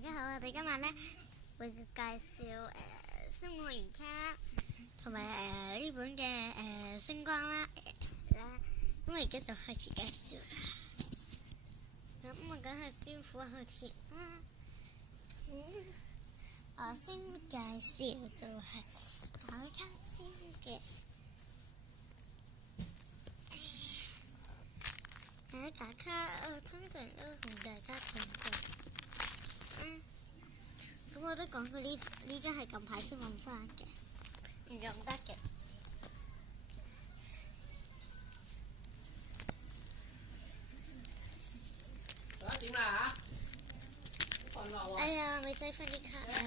大家好，我哋今日咧會介紹星夢兒卡同埋呢本嘅星光啦啦，咁我而家就開始介紹啦。咁我梗係先苦後甜啦。我先介紹就係打卡先嘅。打卡我通常都同大家講過。咁我都講過呢張係近排先揾翻嘅，唔用得嘅。點啦嚇？哎呀，未擠翻啲卡，唉。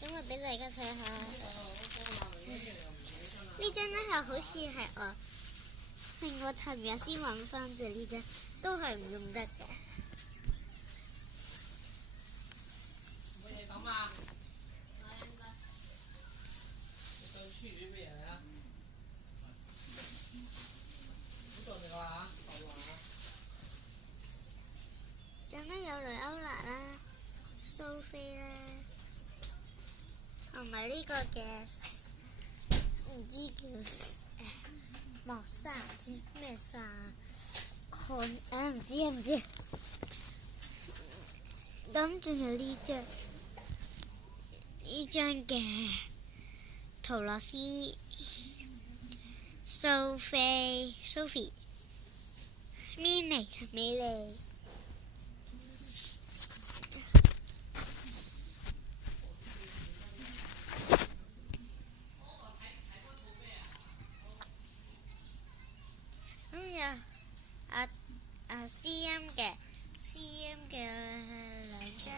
咁我俾大家睇下。呢張咧係好似係我尋日先揾翻嘅呢張，都係唔用得嘅。咁啊！你想處理咩嘢啊？好做你個嚇，好啊！咁咧有雷歐娜啦、蘇菲啦，同埋呢個嘅唔知叫莫莎，唔知咩莎，唔知。咁仲有呢張嘅陶樂斯、Sophie、美麗。咁有CM 嘅兩張，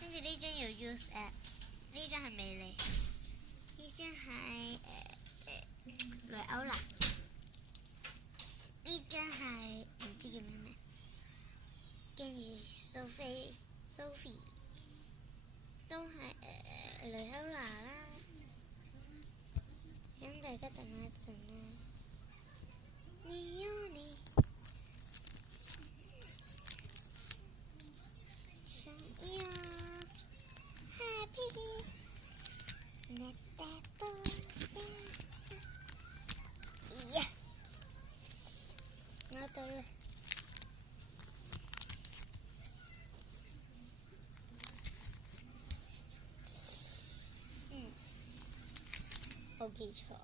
跟住呢張有 use app， 呢張係美麗，呢張係雷歐娜，呢張係唔知叫咩名，跟住Sophie 都係雷歐娜啦。咁大家等我一陣啦。你有你想要 happy 那大波呀！我到啦。冇記錯。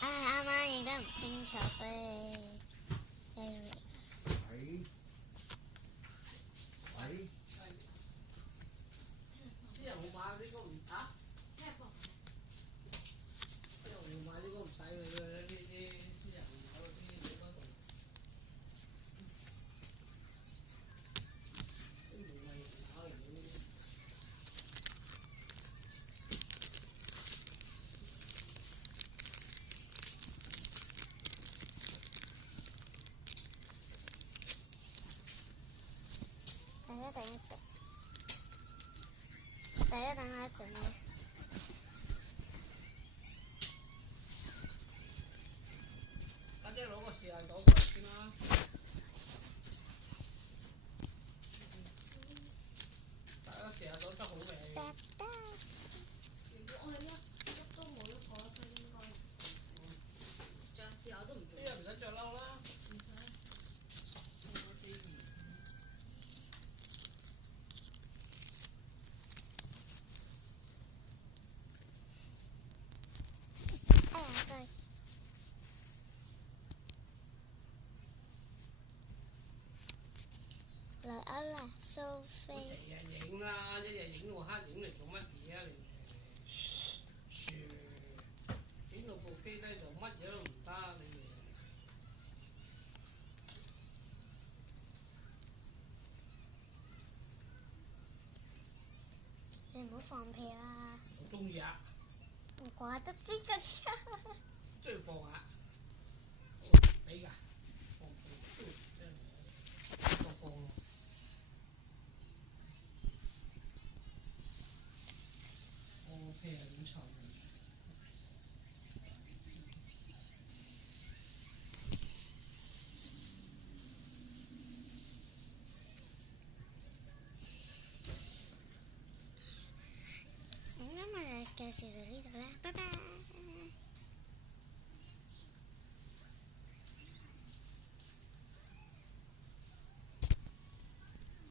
啱啱認得唔清楚，所以私人號碼呢個唔打，私人號碼呢個唔使你嘅，呢啲私人號碼啲你嗰度。大家等我一陣啦。家姐攞個時間攞過嚟先啦。大家時間攞得好味。如果我係一都冇一個身應該着試下都唔做。呢日唔使着褸啦。唔使。好放屁啦！我中意啊！唔怪得知咁差。中意放下。俾㗎，放屁，真係放放。